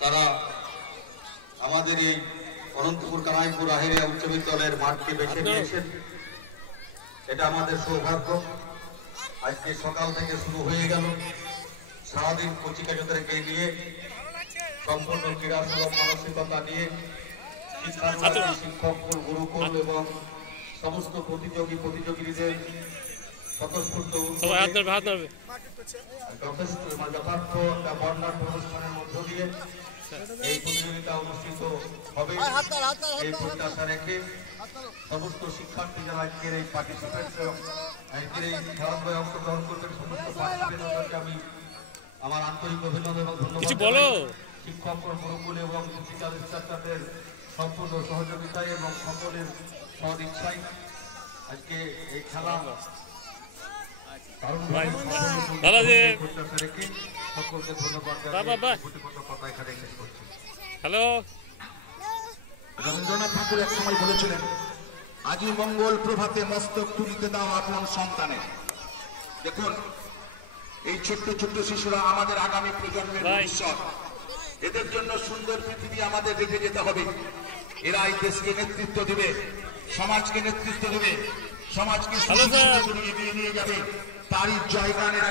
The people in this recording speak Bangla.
তারা আমাদের এই অনন্তপুর কানাইপুর আহিরিয়া উচ্চ বিদ্যালয়ের মাঠকে বেছে নিয়েছেন। এটা আমাদের সৌভাগ্য। আজকে সকাল থেকে শুরু হয়ে গেল, সারাদিন কচিকাচাদেরকে নিয়ে সম্পূর্ণ ক্রীড়াসুলভ মানসিকতা নিয়ে শিক্ষক, গুরুকুল এবং সমস্ত প্রতিযোগীদের স্বতঃস্ফূর্ত যথার্থ একটা বর্ণাঢ্য অনুষ্ঠানের মধ্য দিয়ে এই প্রতিযোগিতা অনুষ্ঠিত হবে এই প্রত্যাশা রেখে সমস্ত শিক্ষার্থী যারা আজকের এই পার্টিসিপেন্ট আজকের এই খেলাধুলায় অংশগ্রহণ করবেন সমস্ত পার্টিসিপেন্টদেরকে আমি আমার আন্তরিক অভিনন্দন এবং ধন্যবাদ। শিক্ষক, গুরুকুল এবং ফিজিক্যাল ইনস্ট্রাক্টরদের সম্পূর্ণ সহযোগিতায় এবং সকলের সদিচ্ছায় আজকে এই খেলা সকলকে ধন্যবাদ। হ্যালো, রবীন্দ্রনাথ ঠাকুর এক সময় বলেছিলেন, আজি মঙ্গল প্রভাতে মস্তক তুলিতে দাও আপন সন্তানের। দেখুন, এই ছোট্ট ছোট্ট শিশুরা আমাদের আগামী প্রজন্মের ভবিষ্যৎ। এদের জন্য সুন্দর পৃথিবী আমাদের রেখে যেতে হবে। এরা এই দেশকে নেতৃত্ব দিবে, সমাজকে নেতৃত্ব দিবে, সমাজকে এগিয়ে নিয়ে যাবে। তারই জয়গানের